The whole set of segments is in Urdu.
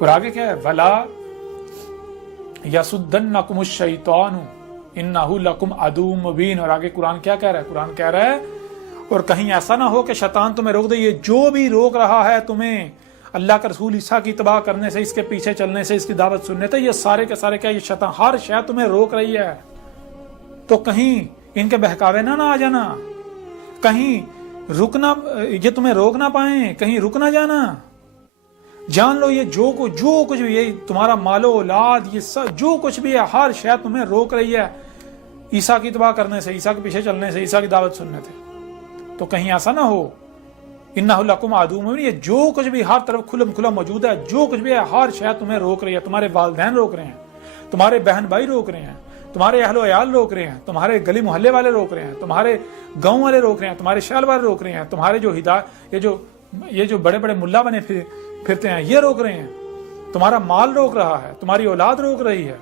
اور آگے کیا ہے؟ ولا یصدنکم الشیطان انہ لکم عدو مبین. اور آگے قرآن کیا کہہ رہا ہے؟ قرآن کہہ رہا ہے اور کہیں ایسا نہ ہو کہ شیطان تمہیں روک دے. یہ جو بھی روک رہا ہے تمہیں اللہ کے رسول عیسیٰ کی اتباع کرنے سے، اس کے پیچھے چلنے سے، اس کی دعوت سننے سے، یہ سارے کے سارے کیا؟ یہ شیطان، ہر شے تمہیں روک رہی ہے. تو کہیں ان کے بہکاوے نہ آ جانا، کہیں رکنا، یہ تمہیں روک نہ پائیں، کہیں رک نہ جانا. جان لو یہ جو کچھ بھی، یہ تمہارا مال و اولاد، یہ سب جو کچھ بھی ہے، ہر شے تمہیں روک رہی ہے عیسیٰ کی اتباع کرنے سے، عیسیٰ کے پیچھے چلنے سے، عیسیٰ کی دعوت سننے سے. تو کہیں ایسا نہ ہو انہ لکم عدو مبین، یہ جو کچھ بھی ہر طرف کھلم کھلا موجود ہے، جو کچھ بھی ہے، ہر شے تمہیں روک رہی ہے. تمہارے والدین روک رہے ہیں، تمہارے بہن بھائی روک رہے ہیں، تمہارے اہل و عیال روک رہے ہیں، تمہارے گلی محلے والے روک رہے ہیں، تمہارے گاؤں والے روک رہے ہیں، تمہارے شہر والے روک رہے ہیں، تمہارے جو یہ جو بڑے بڑے ملا بنے پھرتے ہیں یہ روک رہے ہیں. تمہارا مال روک رہا ہے، تمہاری اولاد روک رہی ہے،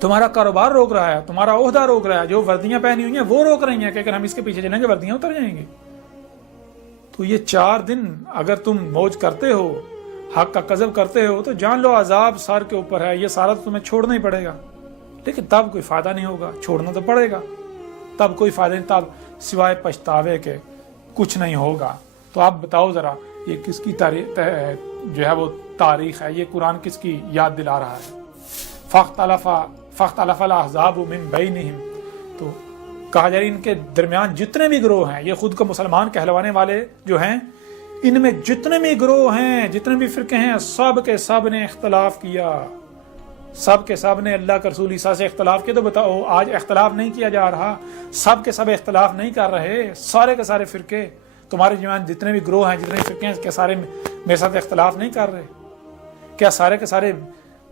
تمہارا کاروبار روک رہا ہے، تمہارا عہدہ روک رہا ہے، جو وردیاں پہنی ہوئی ہیں وہ روک رہی ہیں کہ اگر ہم اس کے پیچھے چلیں گے وردیاں اتر جائیں گی. تو یہ 4 دن اگر تم موج کرتے ہو، حق کا قذف کرتے ہو، تو جان لو عذاب سر کے اوپر ہے. یہ سارا تو تمہیں چھوڑنا ہی پڑے گا، لیکن تب کوئی فائدہ نہیں ہوگا. چھوڑنا تو پڑے گا، تب کوئی فائدہ نہیں، تب سوائے پچھتاوے کے کچھ نہیں ہوگا. تو آپ بتاؤ ذرا، یہ کس کی تاریخ جو ہے وہ تاریخ ہے؟ یہ قرآن کس کی یاد دلا رہا ہے؟ فاختلف الاحزاب من بینہم. تو کہا جائے ان کے درمیان جتنے بھی گروہ ہیں، یہ خود کو مسلمان کہلوانے والے جو ہیں، ان میں جتنے بھی گروہ ہیں، جتنے بھی فرقے ہیں، سب کے سب نے اختلاف کیا، سب کے سب نے اللہ کے رسول عیسیٰ سے اختلاف کیا. تو بتاؤ آج اختلاف نہیں کیا جا رہا؟ سب کے سب اختلاف نہیں کر رہے؟ سارے کے سارے فرقے، تمہارے جوان جتنے بھی گروہ ہیں، جتنے بھی فرقے ہیں، کیا سارے میرے ساتھ اختلاف نہیں کر رہے؟ کیا سارے کے سارے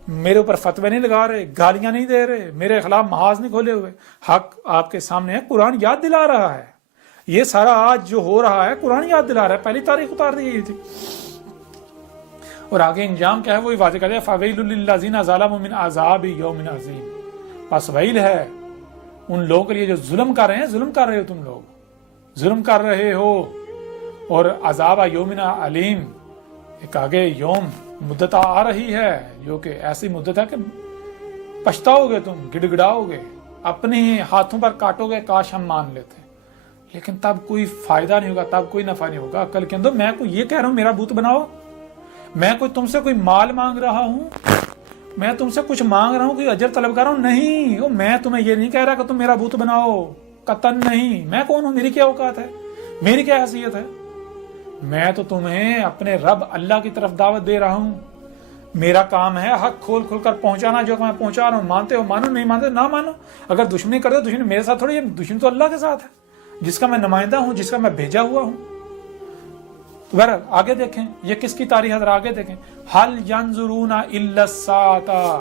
میرے اوپر فتوے نہیں لگا رہے، گالیاں نہیں دے رہے، میرے خلاف محاذ نہیں کھولے ہوئے؟ حق آپ کے سامنے ہے، قرآن یاد دلا رہا ہے. یہ سارا آج جو ہو رہا ہے قرآن یاد دلا رہا ہے، پہلی تاریخ اتار دی گئی تھی. اور آگے انجام کیا ہے وہی واضح کر دیا، فَوَيْلٌ لِّلَّذِينَ ظَلَمُوا مِنْ عَذَابِ يَوْمٍ عَظِيمٍ. بس ویل ہے ان لوگوں کے لیے جو ظلم کر رہے ہیں. ظلم کر رہے ہو تم لوگ، ظلم کر رہے ہو. اور عذاب یومن علیم، ایک آگے یوم مدت آ رہی ہے جو کہ ایسی مدت ہے کہ پچھتاؤ گے، تم گڑ گڑاؤ گے، اپنے ہی ہاتھوں پر کاٹو گے، کاش ہم مان لیتے. لیکن تب کوئی فائدہ نہیں ہوگا، تب کوئی نفع نہیں ہوگا. عقل کے اندر میں کوئی یہ کہہ رہا ہوں میرا بت بناؤ، میں کوئی تم سے کوئی مال مانگ رہا ہوں، میں تم سے کچھ مانگ رہا ہوں، کوئی اجر طلب کر رہا ہوں؟ نہیں، میں تمہیں یہ نہیں کہہ رہا کہ تم میرا بت بناؤ، قطعاً نہیں. میں کون ہوں؟ میری کیا اوقات ہے؟ میری کیا حیثیت ہے؟ میں تو تمہیں اپنے رب اللہ کی طرف دعوت دے رہا ہوں. میرا کام ہے حق کھول کھول کر پہنچانا. جو میں پہنچا رہا ہوں مانتے ہو مانو، نہیں مانتے نہ مانو. اگر دشمنی کرتے ہو، دشمنی میرے ساتھ تھوڑی ہے، دشمنی تو اللہ کے ساتھ ہے جس کا میں نمائندہ ہوں، جس کا میں بھیجا ہوا ہوں. تو بہرحال آگے دیکھیں یہ کس کی تاریخ ہے، آگے دیکھیں. هل ينظرون الا الساعة